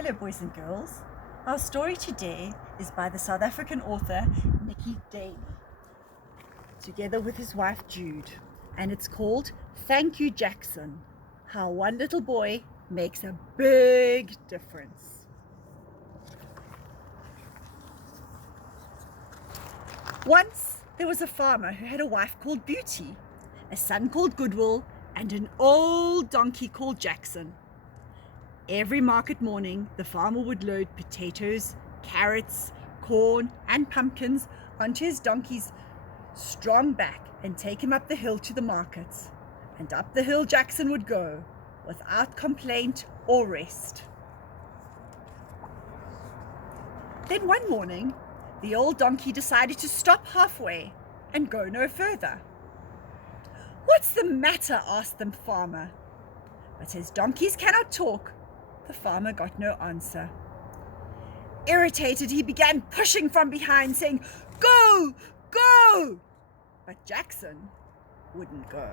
Hello boys and girls. Our story today is by the South African author Niki Daly, together with his wife Jude, and it's called Thank You Jackson, How One Little Boy Makes a Big Difference. Once there was a farmer who had a wife called Beauty, a son called Goodwill, and an old donkey called Jackson. Every market morning, the farmer would load potatoes, carrots, corn, and pumpkins onto his donkey's strong back and take him up the hill to the markets. And up the hill Jackson would go, without complaint or rest. Then one morning, the old donkey decided to stop halfway and go no further. "What's the matter?" asked the farmer. But as donkeys cannot talk, the farmer got no answer. Irritated, he began pushing from behind, saying, "Go! Go!" But Jackson wouldn't go.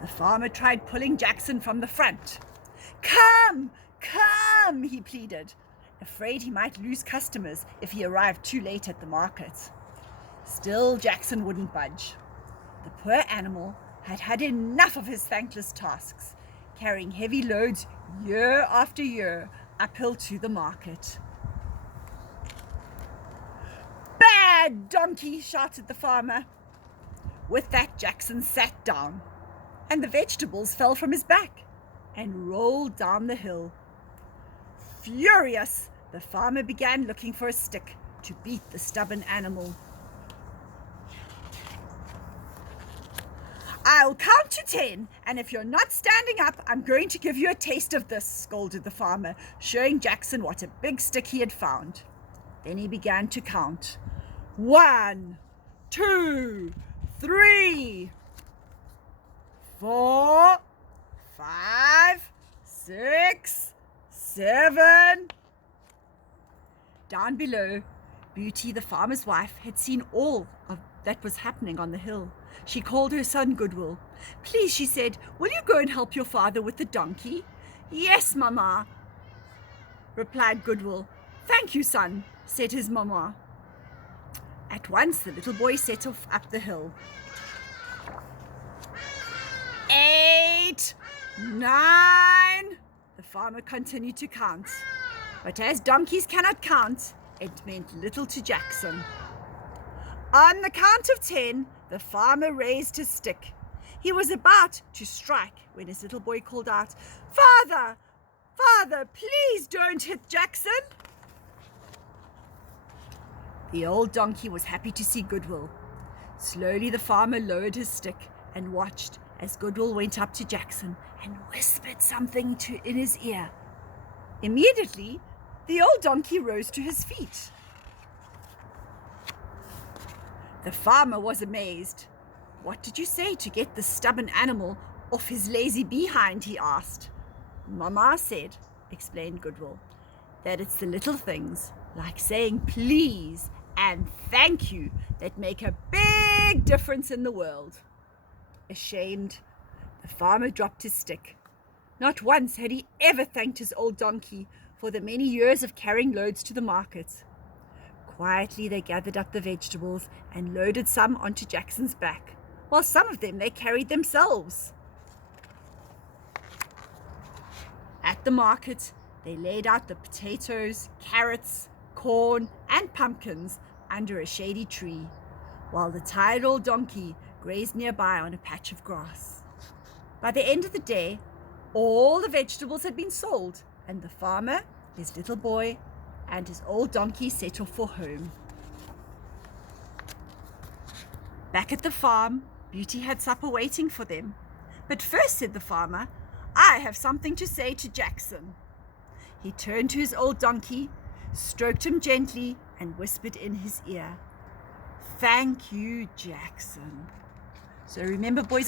The farmer tried pulling Jackson from the front. "Come! Come!" he pleaded, afraid he might lose customers if he arrived too late at the market. Still, Jackson wouldn't budge. The poor animal had had enough of his thankless tasks, carrying heavy loads year after year uphill to the market. "Bad donkey!" shouted the farmer. With that, Jackson sat down, and the vegetables fell from his back and rolled down the hill. Furious, the farmer began looking for a stick to beat the stubborn animal. "I'll count to 10, and if you're not standing up, I'm going to give you a taste of this," scolded the farmer, showing Jackson what a big stick he had found. Then he began to count. 1, 2, 3, 4, 5, 6, 7. Down below, Beauty, the farmer's wife, had seen all of that was happening on the hill. She called her son Goodwill. "Please," she said, "will you go and help your father with the donkey?" "Yes, Mama," replied Goodwill. "Thank you, son," said his mama. At once the little boy set off up the hill. 8, 9. The farmer continued to count. But as donkeys cannot count, it meant little to Jackson. On the count of 10, the farmer raised his stick. He was about to strike when his little boy called out, "Father, Father, please don't hit Jackson." The old donkey was happy to see Goodwill. Slowly the farmer lowered his stick and watched as Goodwill went up to Jackson and whispered something in his ear. Immediately, the old donkey rose to his feet. The farmer was amazed. "What did you say to get this stubborn animal off his lazy behind?" he asked. "Mama said," explained Goodwill, "that it's the little things, like saying please and thank you, that make a big difference in the world." Ashamed, the farmer dropped his stick. Not once had he ever thanked his old donkey for the many years of carrying loads to the market. Quietly they gathered up the vegetables and loaded some onto Jackson's back, while some of them they carried themselves. At the market, they laid out the potatoes, carrots, corn, and pumpkins under a shady tree, while the tired old donkey grazed nearby on a patch of grass. By the end of the day, all the vegetables had been sold, and the farmer, his little boy, and his old donkey set off for home. Back at the farm, Beauty had supper waiting for them. "But first," said the farmer, "I have something to say to Jackson." He turned to his old donkey, stroked him gently, and whispered in his ear, "Thank you, Jackson." So remember, boys